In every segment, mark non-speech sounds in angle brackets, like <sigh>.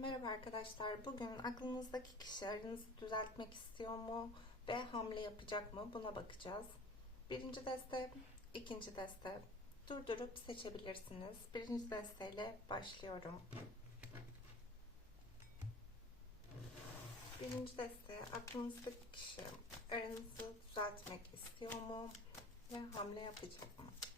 Merhaba arkadaşlar. Bugün aklınızdaki kişi aranızı düzeltmek istiyor mu ve hamle yapacak mı? Buna bakacağız. Birinci deste, ikinci deste. Durdurup seçebilirsiniz. Birinci desteyle başlıyorum. Birinci deste, aklınızdaki kişi aranızı düzeltmek istiyor mu ve hamle yapacak mı?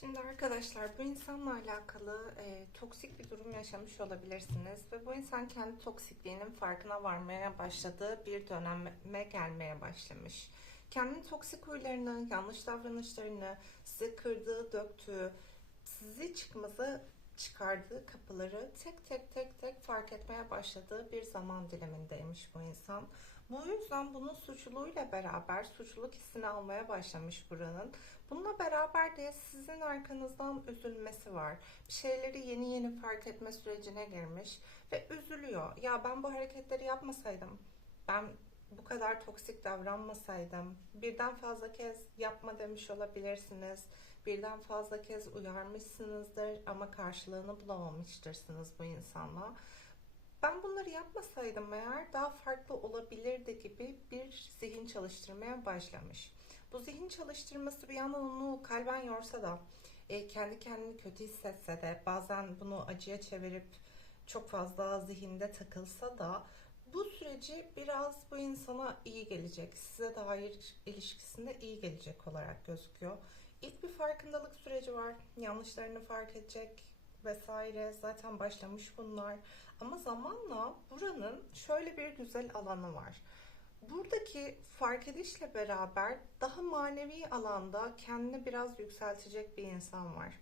Şimdi arkadaşlar bu insanla alakalı e, toksik bir durum yaşamış olabilirsiniz ve bu insan kendi toksikliğinin farkına varmaya başladığı bir döneme gelmeye başlamış. Kendi toksik huylarını, yanlış davranışlarını, sizi kırdığı, döktüğü, sizi çıkmazı çıkardığı kapıları tek tek tek tek fark etmeye başladığı bir zaman dilimindeymiş bu insan. Bu yüzden bunun suçluluğuyla beraber suçluluk hissini almaya başlamış buranın. Bununla beraber de sizin arkanızdan üzülmesi var. Bir şeyleri yeni yeni fark etme sürecine girmiş ve üzülüyor. Ya ben bu hareketleri yapmasaydım, ben bu kadar toksik davranmasaydım, birden fazla kez yapma demiş olabilirsiniz. Birden fazla kez uyarmışsınızdır ama karşılığını bulamamıştırsınız bu insanla. Ben bunları yapmasaydım eğer daha farklı olabilirdi gibi bir zihin çalıştırmaya başlamış. Bu zihin çalıştırması bir yandan onu kalben yorsa da e, kendi kendini kötü hissetse de bazen bunu acıya çevirip çok fazla zihinde takılsa da bu süreci biraz bu insana iyi gelecek. Size dair ilişkisinde iyi gelecek olarak gözüküyor. İlk bir farkındalık süreci var. Yanlışlarını fark edecek vesaire zaten başlamış bunlar. Ama zamanla buranın şöyle bir güzel alanı var. Buradaki fark edişle beraber daha manevi alanda kendini biraz yükseltecek bir insan var.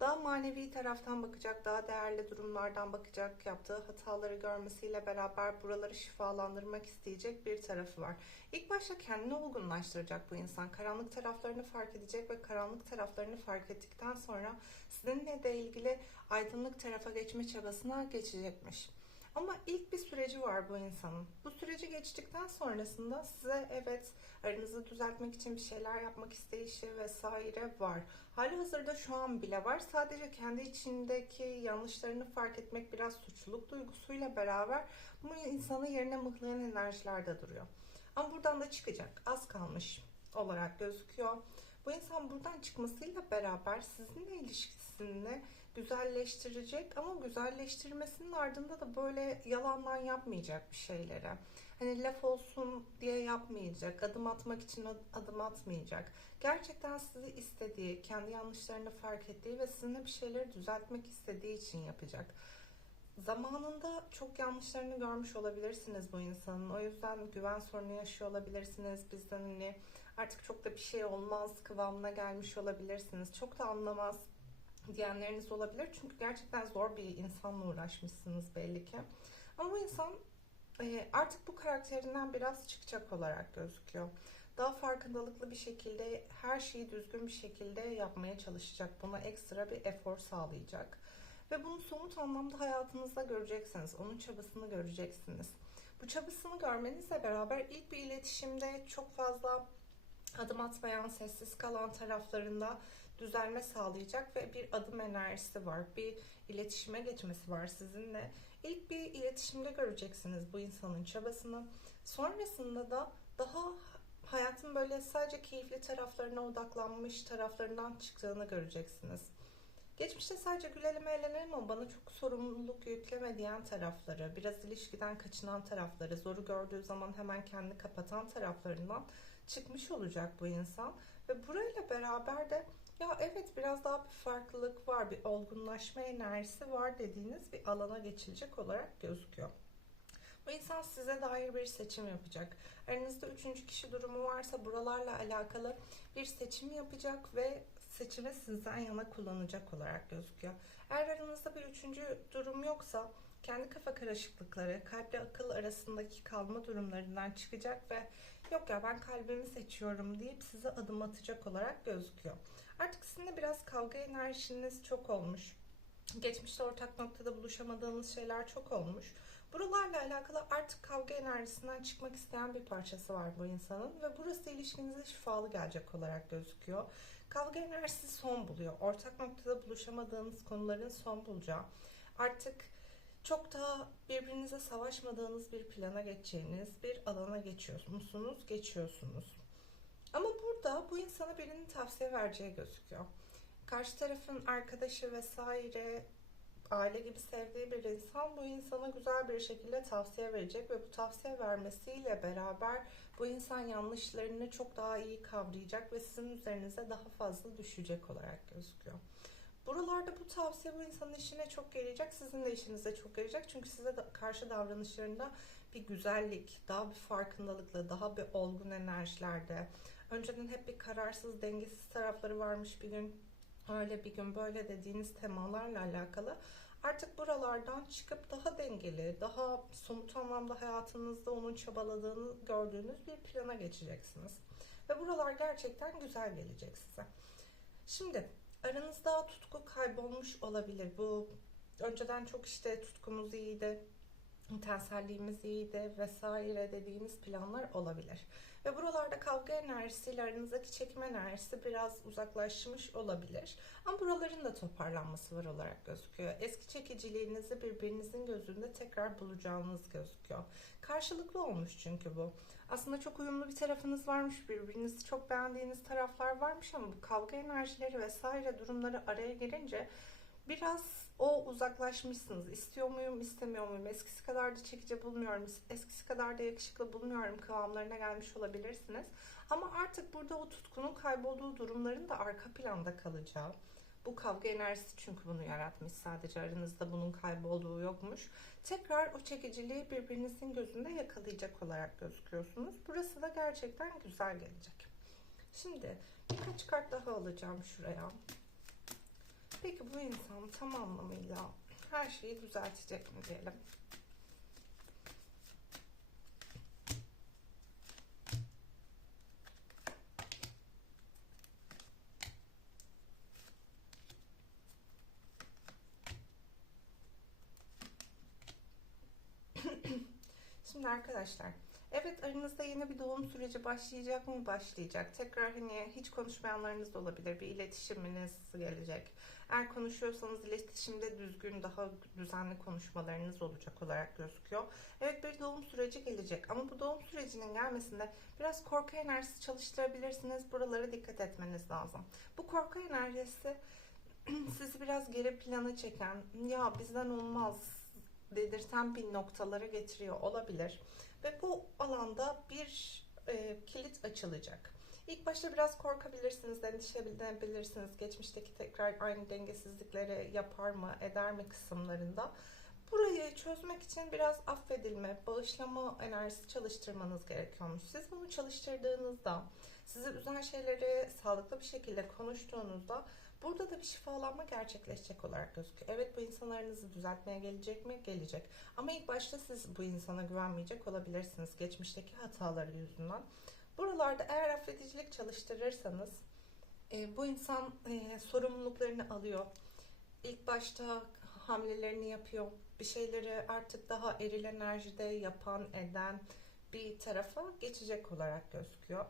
Daha manevi taraftan bakacak, daha değerli durumlardan bakacak, yaptığı hataları görmesiyle beraber buraları şifalandırmak isteyecek bir tarafı var. İlk başta kendini olgunlaştıracak bu insan. Karanlık taraflarını fark edecek ve karanlık taraflarını fark ettikten sonra sizinle de ilgili aydınlık tarafa geçme çabasına geçecekmiş. Ama ilk bir süreci var bu insanın. Bu süreci geçtikten sonrasında size evet aranızı düzeltmek için bir şeyler yapmak isteyişi vesaire var. Hali hazırda şu an bile var. Sadece kendi içindeki yanlışlarını fark etmek biraz suçluluk duygusuyla beraber bu insanı yerine mıhlayan enerjilerde duruyor. Ama buradan da çıkacak. Az kalmış olarak gözüküyor. Bu insan buradan çıkmasıyla beraber sizinle ilişkisini güzelleştirecek ama güzelleştirmesinin ardında da böyle yalandan yapmayacak bir şeylere. Hani laf olsun diye yapmayacak, adım atmak için adım atmayacak. Gerçekten sizi istediği, kendi yanlışlarını fark ettiği ve sizinle bir şeyleri düzeltmek istediği için yapacak. Zamanında çok yanlışlarını görmüş olabilirsiniz bu insanın. O yüzden güven sorunu yaşıyor olabilirsiniz. Bizden hani artık çok da bir şey olmaz kıvamına gelmiş olabilirsiniz. Çok da anlamaz diyenleriniz olabilir. Çünkü gerçekten zor bir insanla uğraşmışsınız belli ki. Ama bu insan e, artık bu karakterinden biraz çıkacak olarak gözüküyor. Daha farkındalıklı bir şekilde her şeyi düzgün bir şekilde yapmaya çalışacak. Buna ekstra bir efor sağlayacak. Ve bunu somut anlamda hayatınızda göreceksiniz. Onun çabasını göreceksiniz. Bu çabasını görmenizle beraber ilk bir iletişimde çok fazla adım atmayan, sessiz kalan taraflarında düzelme sağlayacak ve bir adım enerjisi var. Bir iletişime geçmesi var sizinle. İlk bir iletişimde göreceksiniz bu insanın çabasını. Sonrasında da daha hayatın böyle sadece keyifli taraflarına odaklanmış taraflarından çıktığını göreceksiniz. Geçmişte sadece gülelim eğlenelim ama bana çok sorumluluk yükleme diyen tarafları, biraz ilişkiden kaçınan tarafları, zoru gördüğü zaman hemen kendini kapatan taraflarından çıkmış olacak bu insan. Ve burayla beraber de ya evet biraz daha bir farklılık var, bir olgunlaşma enerjisi var dediğiniz bir alana geçilecek olarak gözüküyor. Bu insan size dair bir seçim yapacak. Aranızda üçüncü kişi durumu varsa buralarla alakalı bir seçim yapacak ve seçimi sizden yana kullanacak olarak gözüküyor. Eğer aranızda bir üçüncü durum yoksa kendi kafa karışıklıkları, kalple akıl arasındaki kalma durumlarından çıkacak ve yok ya ben kalbimi seçiyorum deyip size adım atacak olarak gözüküyor. Artık sizinle biraz kavga enerjiniz çok olmuş. Geçmişte ortak noktada buluşamadığınız şeyler çok olmuş. Buralarla alakalı artık kavga enerjisinden çıkmak isteyen bir parçası var bu insanın ve burası ilişkinize şifalı gelecek olarak gözüküyor. Kavga enerjisi son buluyor. Ortak noktada buluşamadığınız konuların son bulacağı. Artık çok daha birbirinize savaşmadığınız bir plana geçeceğiniz bir alana geçiyorsunuz, geçiyorsunuz. Ama burada bu insana birinin tavsiye vereceği gözüküyor. Karşı tarafın arkadaşı vesaire aile gibi sevdiği bir insan bu insana güzel bir şekilde tavsiye verecek ve bu tavsiye vermesiyle beraber bu insan yanlışlarını çok daha iyi kavrayacak ve sizin üzerinize daha fazla düşecek olarak gözüküyor. Buralarda bu tavsiye bu insanın işine çok gelecek, sizin de işinize çok gelecek. Çünkü size karşı davranışlarında bir güzellik, daha bir farkındalıkla, daha bir olgun enerjilerde. Önceden hep bir kararsız, dengesiz tarafları varmış bir gün öyle bir gün böyle dediğiniz temalarla alakalı artık buralardan çıkıp daha dengeli, daha somut anlamda hayatınızda onun çabaladığını gördüğünüz bir plana geçeceksiniz. Ve buralar gerçekten güzel gelecek size. Şimdi aranızda tutku kaybolmuş olabilir. Bu önceden çok işte tutkumuz iyiydi, tenselliğimiz iyiydi vesaire dediğiniz planlar olabilir. Ve buralarda kavga enerjisiyle aranızdaki çekim enerjisi biraz uzaklaşmış olabilir. Ama buraların da toparlanması var olarak gözüküyor. Eski çekiciliğinizi birbirinizin gözünde tekrar bulacağınız gözüküyor. Karşılıklı olmuş çünkü bu. Aslında çok uyumlu bir tarafınız varmış, birbirinizi çok beğendiğiniz taraflar varmış ama bu kavga enerjileri vesaire durumları araya girince biraz o uzaklaşmışsınız. İstiyor muyum, istemiyor muyum? Eskisi kadar da çekici bulmuyorum. Eskisi kadar da yakışıklı bulmuyorum kıvamlarına gelmiş olabilirsiniz. Ama artık burada o tutkunun kaybolduğu durumların da arka planda kalacağı. Bu kavga enerjisi çünkü bunu yaratmış. Sadece aranızda bunun kaybolduğu yokmuş. Tekrar o çekiciliği birbirinizin gözünde yakalayacak olarak gözüküyorsunuz. Burası da gerçekten güzel gelecek. Şimdi birkaç kart daha alacağım şuraya. Peki bu insan tam anlamıyla her şeyi düzeltecek mi diyelim? <clears throat> Şimdi arkadaşlar Evet aranızda yeni bir doğum süreci başlayacak mı? Başlayacak. Tekrar hani hiç konuşmayanlarınız da olabilir. Bir iletişiminiz gelecek. Eğer konuşuyorsanız iletişimde düzgün, daha düzenli konuşmalarınız olacak olarak gözüküyor. Evet bir doğum süreci gelecek ama bu doğum sürecinin gelmesinde biraz korku enerjisi çalıştırabilirsiniz. Buralara dikkat etmeniz lazım. Bu korku enerjisi <clears throat> sizi biraz geri plana çeken, ya bizden olmaz dedirten bir noktalara getiriyor olabilir. Ve bu alanda bir e, kilit açılacak. İlk başta biraz korkabilirsiniz, endişelenebilirsiniz. Geçmişteki tekrar aynı dengesizlikleri yapar mı, eder mi kısımlarında. Burayı çözmek için biraz affedilme, bağışlama enerjisi çalıştırmanız gerekiyormuş. Siz bunu çalıştırdığınızda, sizi üzen şeyleri sağlıklı bir şekilde konuştuğunuzda Burada da bir şifalanma gerçekleşecek olarak gözüküyor. Evet bu insan düzeltmeye gelecek mi? Gelecek. Ama ilk başta siz bu insana güvenmeyecek olabilirsiniz. Geçmişteki hataları yüzünden. Buralarda eğer affedicilik çalıştırırsanız e, bu insan e, sorumluluklarını alıyor. İlk başta hamlelerini yapıyor. Bir şeyleri artık daha eril enerjide yapan, eden bir tarafa geçecek olarak gözüküyor.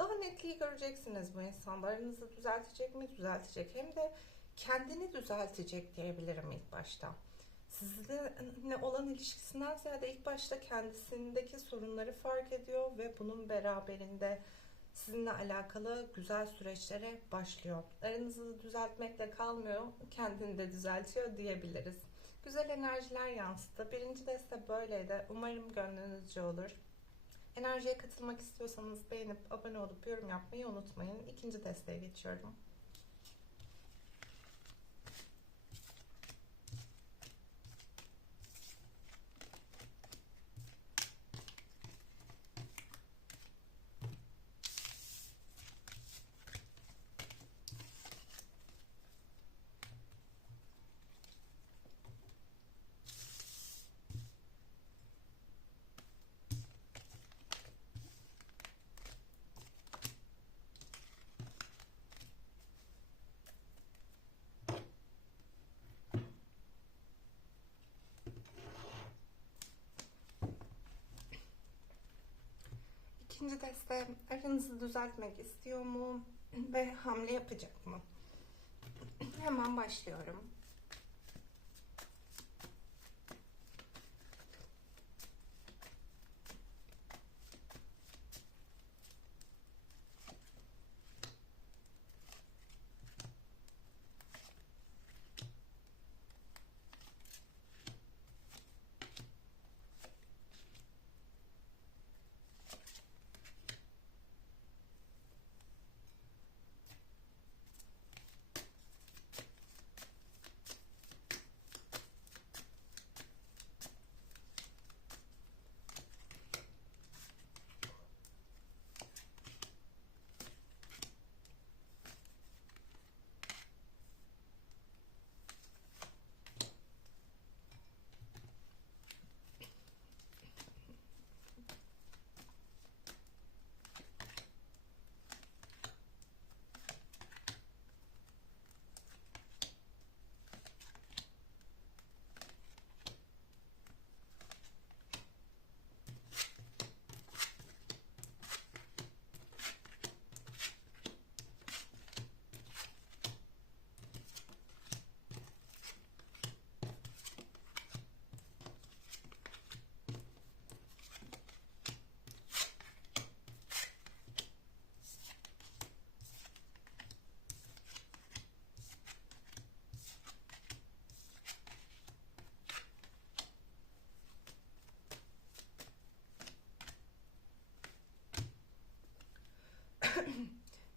Daha netliği göreceksiniz bu insanda. Aranızı düzeltecek mi? Düzeltecek. Hem de kendini düzeltecek diyebilirim ilk başta. Sizinle olan ilişkisinden ziyade ilk başta kendisindeki sorunları fark ediyor ve bunun beraberinde sizinle alakalı güzel süreçlere başlıyor. Aranızı düzeltmekle kalmıyor, kendini de düzeltiyor diyebiliriz. Güzel enerjiler yansıdı. Birinci deste böyleydi. Umarım gönlünüzce olur. Enerjiye katılmak istiyorsanız beğenip abone olup yorum yapmayı unutmayın. İkinci desteğe geçiyorum. İkinci deste aranızı düzeltmek istiyor mu ve hamle yapacak mı? Hemen başlıyorum.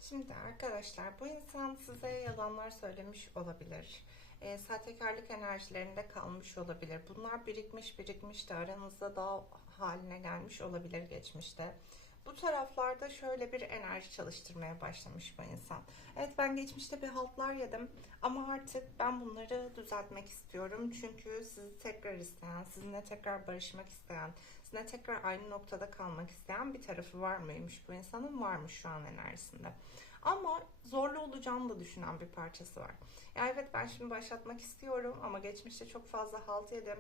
Şimdi arkadaşlar bu insan size yalanlar söylemiş olabilir. E, sahtekarlık enerjilerinde kalmış olabilir. Bunlar birikmiş birikmiş de aranızda daha haline gelmiş olabilir geçmişte. Bu taraflarda şöyle bir enerji çalıştırmaya başlamış bu insan. Evet ben geçmişte bir haltlar yedim ama artık ben bunları düzeltmek istiyorum. Çünkü sizi tekrar isteyen, sizinle tekrar barışmak isteyen, sizinle tekrar aynı noktada kalmak isteyen bir tarafı var mıymış bu insanın? Varmış şu an enerjisinde. Ama zorlu olacağını da düşünen bir parçası var. Ya evet ben şimdi başlatmak istiyorum ama geçmişte çok fazla halt yedim.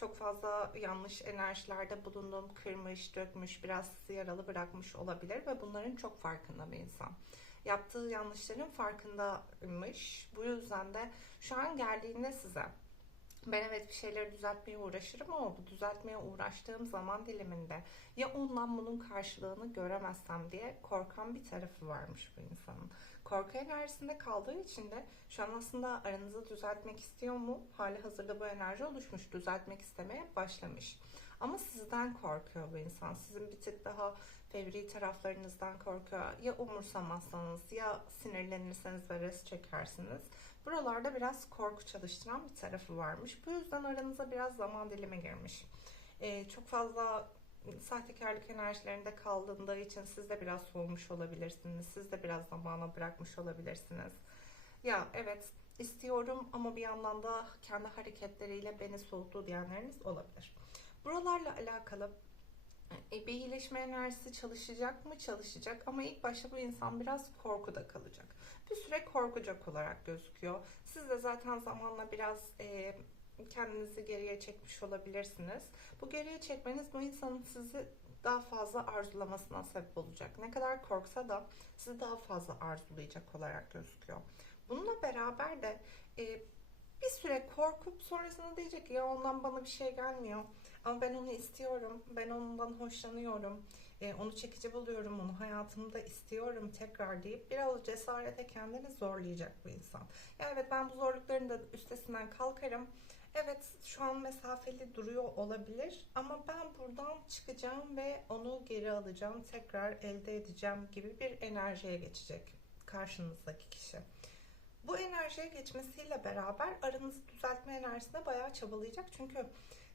Çok fazla yanlış enerjilerde bulundum, kırmış, dökmüş, biraz yaralı bırakmış olabilir ve bunların çok farkında bir insan. Yaptığı yanlışların farkındaymış. Bu yüzden de şu an geldiğinde size ben evet bir şeyleri düzeltmeye uğraşırım ama bu düzeltmeye uğraştığım zaman diliminde ya ondan bunun karşılığını göremezsem diye korkan bir tarafı varmış bu insanın. Korku enerjisinde kaldığı için de şu an aslında aranızı düzeltmek istiyor mu? Hali hazırda bu enerji oluşmuş, düzeltmek istemeye başlamış. Ama sizden korkuyor bu insan. Sizin bir tık daha fevri taraflarınızdan korkuyor. Ya umursamazsanız ya sinirlenirseniz ve res çekersiniz. Buralarda biraz korku çalıştıran bir tarafı varmış. Bu yüzden aranıza biraz zaman dilimi girmiş. Ee, çok fazla sahtekarlık enerjilerinde kaldığında için siz de biraz soğumuş olabilirsiniz. Siz de biraz zamana bırakmış olabilirsiniz. Ya evet istiyorum ama bir yandan da kendi hareketleriyle beni soğuttu diyenleriniz olabilir. Buralarla alakalı e, bir iyileşme enerjisi çalışacak mı? Çalışacak ama ilk başta bu insan biraz korkuda kalacak. Bir süre korkacak olarak gözüküyor. Siz de zaten zamanla biraz e, kendinizi geriye çekmiş olabilirsiniz. Bu geriye çekmeniz bu insanın sizi daha fazla arzulamasına sebep olacak. Ne kadar korksa da sizi daha fazla arzulayacak olarak gözüküyor. Bununla beraber de e, bir süre korkup sonrasında diyecek ki ya ondan bana bir şey gelmiyor. Ama ben onu istiyorum. Ben ondan hoşlanıyorum. E, onu çekici buluyorum. Onu hayatımda istiyorum tekrar deyip biraz cesarete kendini zorlayacak bu insan. Ya evet ben bu zorlukların da üstesinden kalkarım. Evet şu an mesafeli duruyor olabilir ama ben buradan çıkacağım ve onu geri alacağım, tekrar elde edeceğim gibi bir enerjiye geçecek karşınızdaki kişi. Bu enerjiye geçmesiyle beraber aranızı düzeltme enerjisine bayağı çabalayacak. Çünkü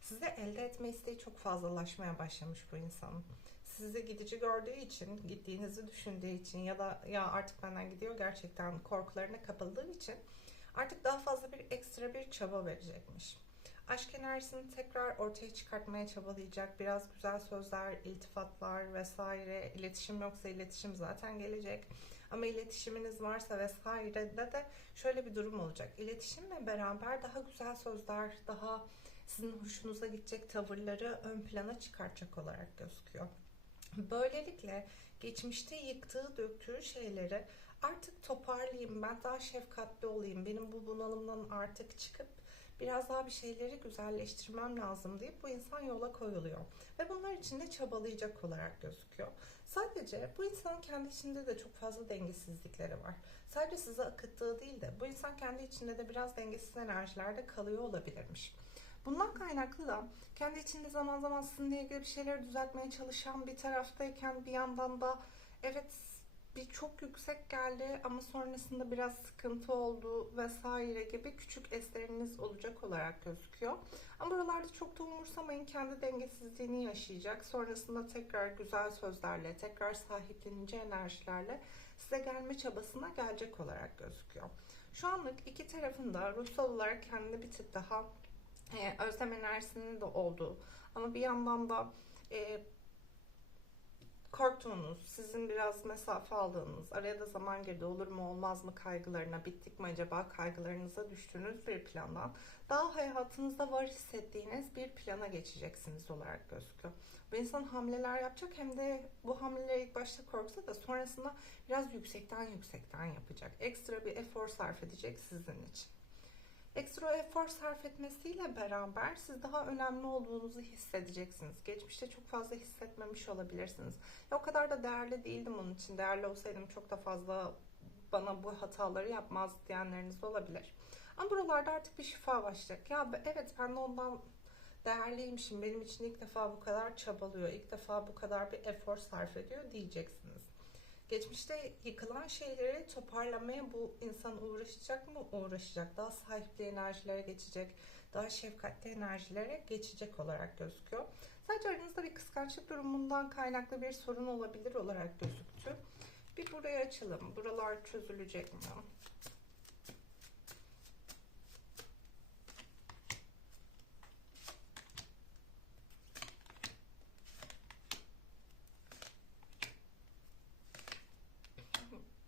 size elde etme isteği çok fazlalaşmaya başlamış bu insanın. Sizi gidici gördüğü için, gittiğinizi düşündüğü için ya da ya artık benden gidiyor gerçekten korkularına kapıldığı için artık daha fazla bir ekstra bir çaba verecekmiş. Aşk enerjisini tekrar ortaya çıkartmaya çabalayacak. Biraz güzel sözler, iltifatlar vesaire. İletişim yoksa iletişim zaten gelecek. Ama iletişiminiz varsa vesaire de de şöyle bir durum olacak. İletişimle beraber daha güzel sözler, daha sizin hoşunuza gidecek tavırları ön plana çıkartacak olarak gözüküyor. Böylelikle geçmişte yıktığı, döktüğü şeyleri artık toparlayayım, ben daha şefkatli olayım, benim bu bunalımdan artık çıkıp biraz daha bir şeyleri güzelleştirmem lazım deyip bu insan yola koyuluyor. Ve bunlar için de çabalayacak olarak gözüküyor. Sadece bu insanın kendi içinde de çok fazla dengesizlikleri var. Sadece size akıttığı değil de bu insan kendi içinde de biraz dengesiz enerjilerde kalıyor olabilirmiş. Bundan kaynaklı da kendi içinde zaman zaman sizinle ilgili bir şeyleri düzeltmeye çalışan bir taraftayken bir yandan da evet bir çok yüksek geldi ama sonrasında biraz sıkıntı oldu vesaire gibi küçük esleriniz olacak olarak gözüküyor. Ama buralarda çok da umursamayın kendi dengesizliğini yaşayacak. Sonrasında tekrar güzel sözlerle, tekrar sahiplenici enerjilerle size gelme çabasına gelecek olarak gözüküyor. Şu anlık iki tarafında ruhsal olarak kendini bir tık daha e, özlem enerjisinin de olduğu ama bir yandan da e, korktuğunuz, sizin biraz mesafe aldığınız, araya da zaman girdi olur mu olmaz mı kaygılarına, bittik mi acaba kaygılarınıza düştüğünüz bir plandan daha hayatınızda var hissettiğiniz bir plana geçeceksiniz olarak gözüküyor. Bu insan hamleler yapacak hem de bu hamleleri ilk başta korksa da sonrasında biraz yüksekten yüksekten yapacak. Ekstra bir efor sarf edecek sizin için ekstra efor sarf etmesiyle beraber siz daha önemli olduğunuzu hissedeceksiniz. Geçmişte çok fazla hissetmemiş olabilirsiniz. Ya o kadar da değerli değildim onun için. Değerli olsaydım çok da fazla bana bu hataları yapmaz diyenleriniz olabilir. Ama buralarda artık bir şifa başlayacak. Ya evet ben de ondan değerliymişim. Benim için ilk defa bu kadar çabalıyor. ilk defa bu kadar bir efor sarf ediyor diyeceksiniz. Geçmişte yıkılan şeyleri toparlamaya bu insan uğraşacak mı? Uğraşacak. Daha sahipli enerjilere geçecek. Daha şefkatli enerjilere geçecek olarak gözüküyor. Sadece aranızda bir kıskançlık durumundan kaynaklı bir sorun olabilir olarak gözüktü. Bir buraya açalım. Buralar çözülecek mi?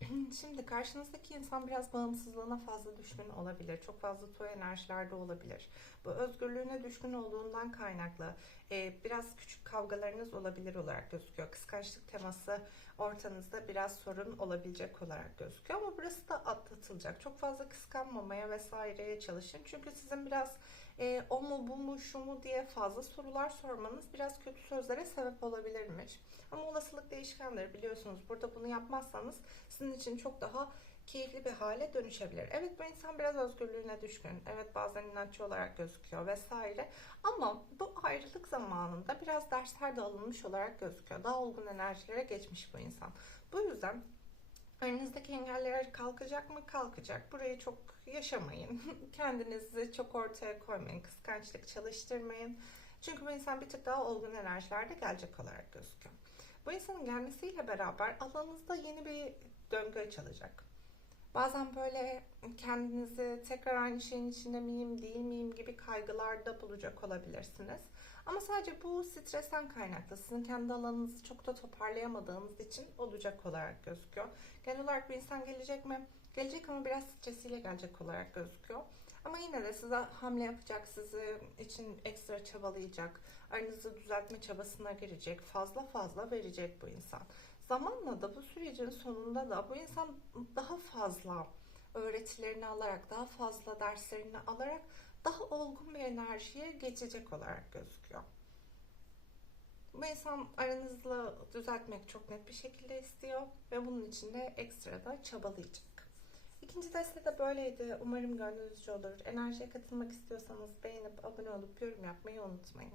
<clears throat> Şimdi karşınızdaki insan biraz bağımsızlığına fazla düşkün olabilir. Çok fazla toy enerjilerde olabilir. Bu özgürlüğüne düşkün olduğundan kaynaklı e, biraz küçük kavgalarınız olabilir olarak gözüküyor. Kıskançlık teması ortanızda biraz sorun olabilecek olarak gözüküyor. Ama burası da atlatılacak. Çok fazla kıskanmamaya vesaireye çalışın. Çünkü sizin biraz e, o mu bu mu şu mu diye fazla sorular sormanız biraz kötü sözlere sebep olabilirmiş. Ama olasılık değişkendir biliyorsunuz. Burada bunu yapmazsanız sizin için çok daha keyifli bir hale dönüşebilir. Evet bu insan biraz özgürlüğüne düşkün. Evet bazen inatçı olarak gözüküyor vesaire. Ama bu ayrılık zamanında biraz dersler de alınmış olarak gözüküyor. Daha olgun enerjilere geçmiş bu insan. Bu yüzden Aranızdaki engeller kalkacak mı? Kalkacak. Burayı çok yaşamayın. <laughs> Kendinizi çok ortaya koymayın. Kıskançlık çalıştırmayın. Çünkü bu insan bir tık daha olgun enerjilerde gelecek olarak gözüküyor. Bu insanın gelmesiyle beraber alanınızda yeni bir döngü açılacak. Bazen böyle kendinizi tekrar aynı şeyin içinde miyim, değil miyim gibi kaygılarda bulacak olabilirsiniz. Ama sadece bu stresten kaynaklı. Sizin kendi alanınızı çok da toparlayamadığınız için olacak olarak gözüküyor. Genel olarak bir insan gelecek mi? Gelecek ama biraz stresiyle gelecek olarak gözüküyor. Ama yine de size hamle yapacak, sizi için ekstra çabalayacak, aranızı düzeltme çabasına girecek, fazla fazla verecek bu insan. Zamanla da bu sürecin sonunda da bu insan daha fazla öğretilerini alarak, daha fazla derslerini alarak daha olgun bir enerjiye geçecek olarak gözüküyor. Bu insan aranızla düzeltmek çok net bir şekilde istiyor ve bunun için de ekstra da çabalayacak. İkinci deste de böyleydi. Umarım gönlünüzce olur. Enerjiye katılmak istiyorsanız beğenip abone olup yorum yapmayı unutmayın.